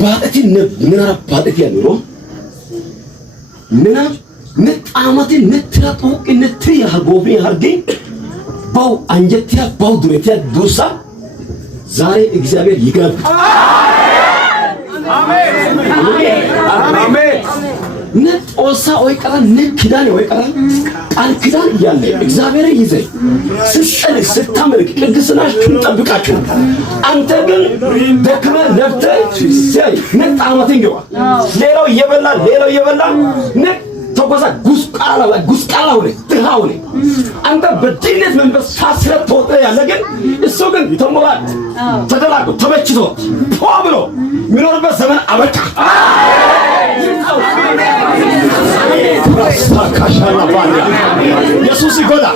baadhati nara baadhati yaaduro nara net'amati nettira tuuqi nettiri hargoofi hargi ባው አንጀቲያ ባው ዱሬቲያ ዱሳ ዛሬ እግዚአብሔር ይገብ አሜን አሜን ነጦሳ ወይ ቀራ ነክዳን ወይ ቀራ ቃል ክዳን ይያለ እግዚአብሔር ይዘይ ስልጣን ስታመልክ ቅድስናችሁን ጠብቃችሁ አንተ ግን ደክመ ለፍተ ሲያይ ነጣማትን ገባ ሌላው እየበላ ተቆዛ ጉስቃላ ሆነ ድሃው ሆነ አንተ በድነት መንፈስ ሳስረት ተወጣ ያለ ግን እሱ ግን ተሞላት ተደላቆ ተበችቶ ብሎ ሚኖርበት ዘመን አበቃ ካሻና ባንያ ኢየሱስ ይጎዳ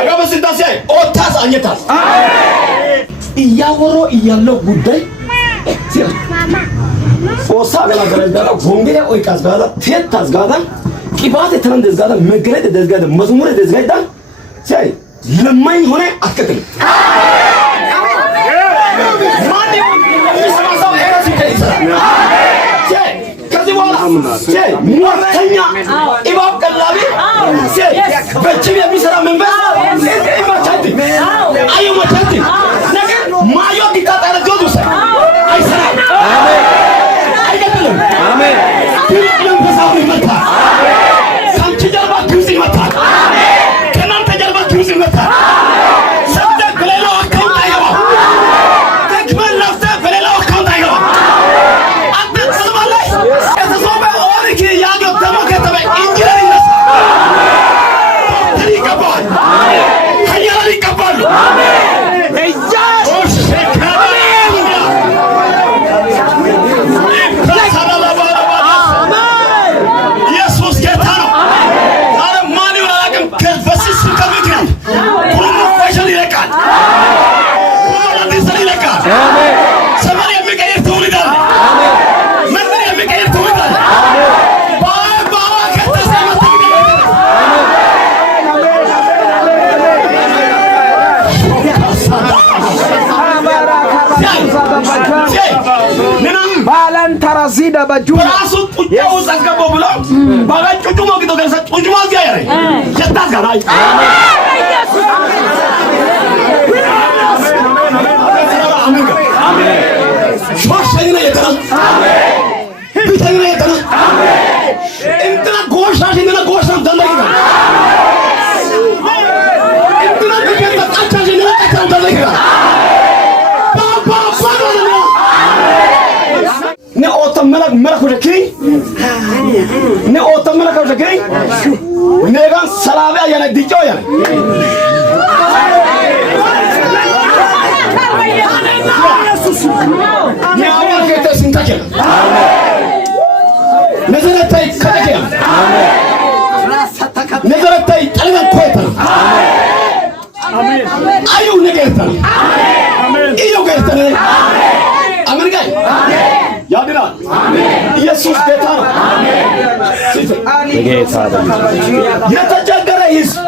አጋበስ እንዳሰ ኦታስ አኘታስ እያወሮ እያለው ጉዳይ ፎሳ ገላገለዳ ጎንጌ ወይ ካስጋዳ ቴታስ ጋዳ ቂባቴ ተረንደስ ጋዳ መገለጥ ደስጋዳ መዝሙር ደስጋዳ ሳይ ለማኝ ሆነ አትከተል ማን ይሰማው ኤራሲ ከይሰራ ሳይ ከዚህ በኋላ ሳይ ሞተኛ ኢባብ ቀላቢ ሳይ በጭብ የሚሰራ መንፈስ ኢባቻቲ አይሞቻቲ ነገር ማዮ ዲታጣረ ጆዱሳ አይሰራ አሜን አሜን መንፈሳዊ መታ ካንቺ ጀርባ ግብጽ መታ ከናንተ ጀርባ ግብጽ መታ ሰደቅ በሌላው አካውንት አይገባ ተክመን ለፍተ በሌላው አካውንት አይገባ አንተ ተስማለህ የተሶበ ኦሪክ ያገብ ተመከተበ ኢንጂነር ይነሳ ዶክተር ይገባል ሀያል ይገባሉ Zida bajuma rasu tujaw sangabo bulo baga cucumo gitu kan cucumo dia ya cetas garai Yesus amin amin shoshina yetana amin bitana yetana amin intna gosha dallega intna keketa acha jina acha dallega ne otamela merakhujaki ne otamela kujaki ne gan salave yana dijo yana ne awal kete sintake nezaratay kadake nezaratay talgan koyta amen ayu negerta amen iyo gerta amen gay amen ያድናል ኢየሱስ ጌታ ነው አሜን ጌታ ነው የተቸገረ ሕዝብ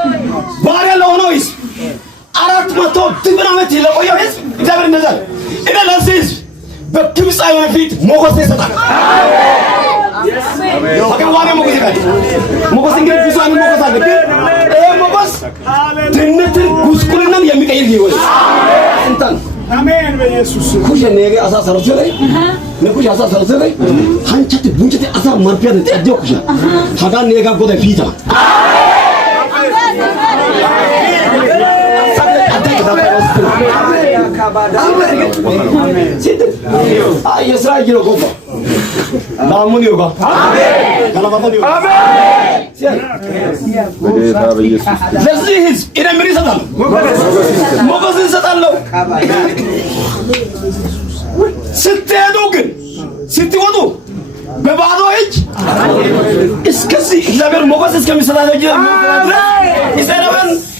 ባሪያ ለሆነው ሕዝብ 400 ድብን ዓመት ለቆየው ሕዝብ እግዚአብሔር እንደዛል እኔ ለዚህ ሕዝብ በግብፃውያን ፊት ሞገስ ይሰጣል አሜን ወገዋኔ ሞገስ ይሰጣል ሞገስ እንግዲህ ብዙ አይነት ሞገስ አለ ግን ይሄ ሞገስ ድህነትን ጉስቁልናን የሚቀይር ይሆናል እንትን አሜን በኢየሱስ ኩሽ ነege asa sarosere ne kush asa sarosere hanchati bunchati asa marpiya de tadjo kush haga nega gode pita አሜን የእስራኤል ነው ጎባ ማሙን ይወጋ አሜን ካላባባን ይወጋ አሜን በጌታ በኢየሱስ ለዚህ ህዝብ እኔ ምን ይሰጣል ሞገስ ይሰጣል ስትሄዱ ግን ስትወጡ በባዶ እጅ እስከዚህ እግዚአብሔር ሞገስ እስከሚሰጣቸው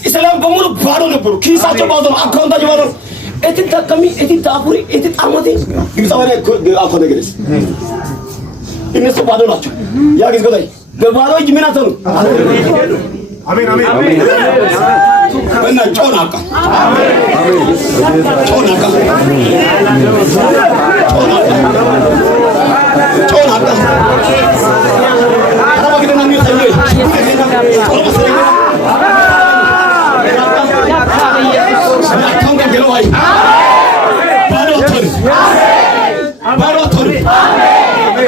ኢስራኤል በሙሉ ባዶ ነበሩ ኪሳቸው ባዶ ነው አካውንታቸው ባዶ ነው እቲ ተቀሚ እቲ ታፉሪ እቲ ጣመቲ ግብፃውያን አኮ ነገርስ እነሱ ባዶ ናቸው ያ ጊዜ ጎዳይ በባዶ እጅ ምን አተኑ አሜን አሜን አሜን እና ጮናቃ አሜን ጮናቃ ጮናቃ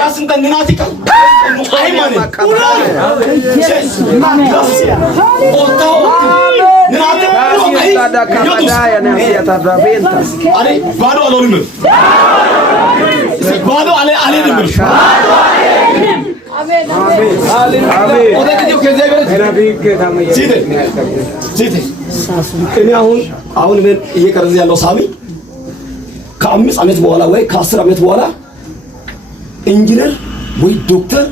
ራስን ተንናቲካ አይማኔ ኦታው ንናቲ አሬ ባዶ አሎንም ባዶ አለ አለንም አሜን አሜን አሜን ወደ ከዚህ ከዚህ እኔ አሁን ምን እየቀረዘ ያለው ሳሚ ከ5 ዓመት በኋላ ወይ ከ10 ዓመት በኋላ ኢንጂነር ወይ ዶክተር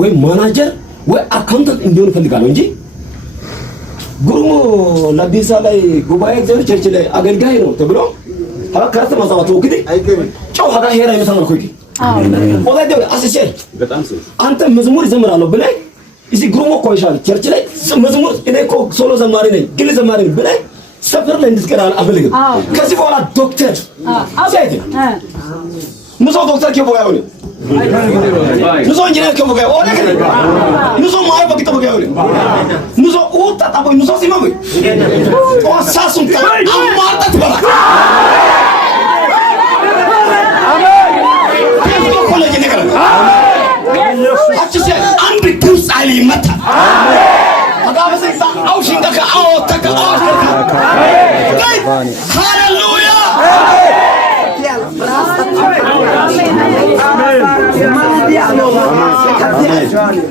ወይ ማናጀር ወይ አካውንታንት እንዲሆን እፈልጋለሁ እንጂ ጉሩሞ ለዲሳ ላይ ጉባኤ እግዚአብሔር ቸርች ላይ አገልጋይ ነው ተብሎ ከራት ማዛዋቱ እንግዲህ ጫው ሀጋ ሄራ ይመጣል እኮ ይሄ ወላሂ አስቸ በጣም አንተ መዝሙር ይዘምራለሁ ብለህ እዚህ ጉሩሞ ኮይሻል ቸርች ላይ መዝሙር እኔ እኮ ሶሎ ዘማሪ ነኝ ግል ዘማሪ ነኝ ብለህ ሰፈር ላይ እንድትቀር አልፈልግም። ከዚህ በኋላ ዶክተር ሳይት ሙሶ ዶክተር ከቦጋው ነው ሙሶ ኢንጂነር ከቦጋው ወደ ከ ሙሶ ማይ በቂቶ ቦጋው ነው ሙሶ ኡታ ታቦ ሙሶ ሲማው ወሳሱን አማርጣት በላ አሜን ኮሌጅ ነገር አችሰ አንድ ግብጽ አሊ መጣ አጋበሰ አውሽንደከ አውተከ ሃሌሉያ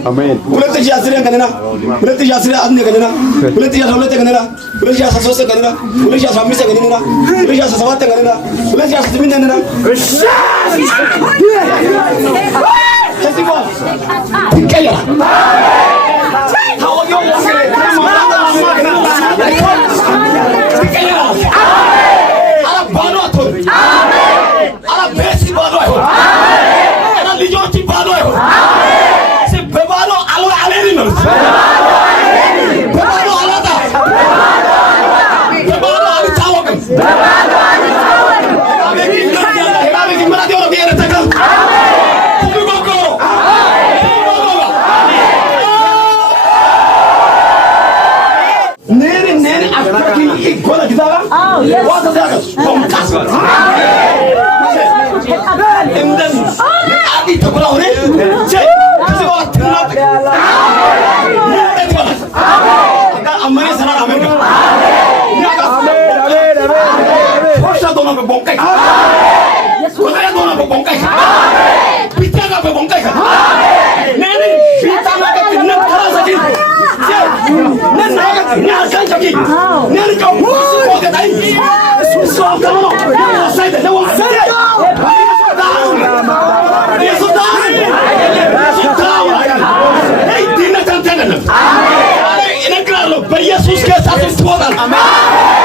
አሜን 2010 ገነና 2011 ገነና 2012 ገነና 2013 ገነና 2015 ገነና 2017 ገነና 2018 ገነና ተሲቦ ይቀየራ ታወቂው ወሰለ በኢየሱስ ክርስቶስ ትወጣለህ። አሜን